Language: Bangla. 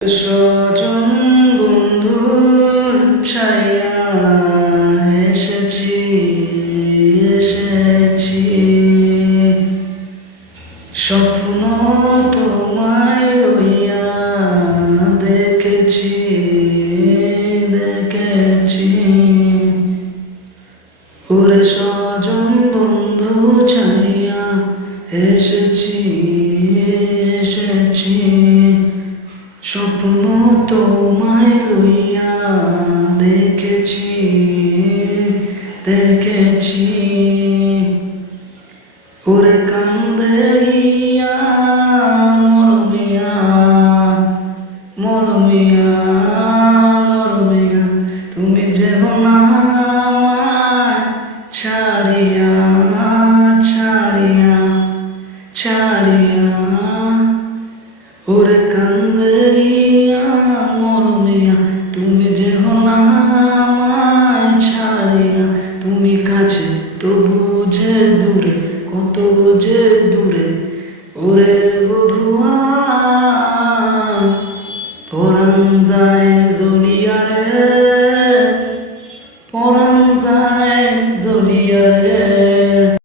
স্বজন বন্ধুর ছায়া এসেছি এসেছি স্বপ্ন তোমায় লইয়া দেখেছি দেখেছি ওরে স্বজন বন্ধু ছায়া এসেছি এসেছি স্বপ্ন তোমায় লইয়া দেখেছি দেখেছি ওরে কান্দে গিয়া মরমিয়া মরমিয়া মরমিয়া তুমি যেও না আমায় ছাড়িয়া ছাড়িয়া ছাড়িয়া ওরে কান্দে গিয়া মরমিয়া তুমি যেও না আমায় ছাড়িয়া তুমি কাছে তবু যে দূরে কত যে দূরে